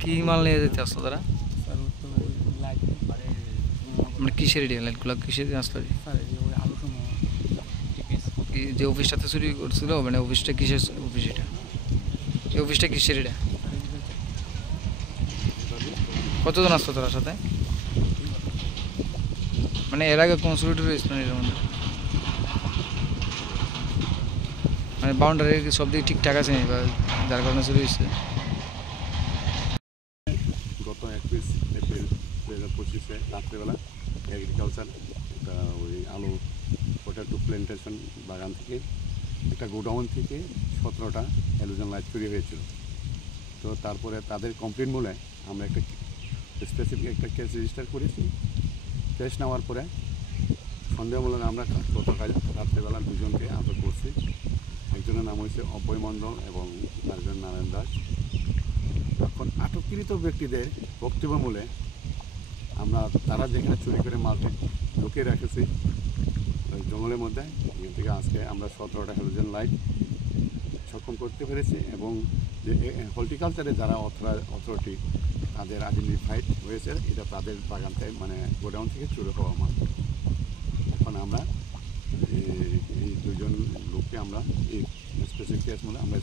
কি মাল নিয়ে যেতে আসতো তারা? স্যার ওর তো ওই লাইট মানে কিসের এরিয়া লাইটগুলো কিসের আসতো? স্যার এই যে ওই আলোসমূহ যে অফিসটাতে চুরি করছিল মানে অফিসটা কিসের অফিস এটা? এই অফিসটা কিসের এটা? স্যার এই যে কতজন আসতো তার সাথে? মানে এর আগে কোন চুরি টুরি হয়েছিল না এর মধ্যে? মানে বাউন্ডারি সব দিকে ঠিকঠাক আছে নি বা যার কারণে চুরি হয়েছে? গত 21 এপ্রিল 2025-এ রাত্রেবেলা এগ্রিকালচার একটা ওই আলু পটেটো প্ল্যান্টেশন বাগান থেকে একটা গোডাউন থেকে 17টা হ্যালোজেন লাইট চুরি হয়েছিল। তো তারপরে তাদের কমপ্লেন বলে আমরা একটা স্পেসিফিক একটা কেস রেজিস্টার করেছি। কেস নেওয়ার পরে সন্দেহমূলক আমরা গতকাল রাত্রেবেলা দুজনকে আটক করছি। একজনের নাম হয়েছে অভয় মণ্ডল এবং আরেকজন নারায়ণ দাস। এখন আটককৃত ব্যক্তিদের বক্তব্য মূলে আমরা তারা যেখানে চুরি করে মালটি লুকিয়ে রেখেছি ওই জঙ্গলের মধ্যে, এখান থেকে আজকে আমরা 17টা হ্যালোজেন লাইট সক্ষম করতে পেরেছি এবং যে হর্টিকালচারে যারা অথরিটি তাদের আইডেন্টিফাইড হয়েছে এটা তাদের বাগান থেকে মানে গোডাউন থেকে চুরি হওয়া মাল। এখন আমরা এই দুজন লোককে আমরা এই স্পেসিফিক কেস মূলে আমরা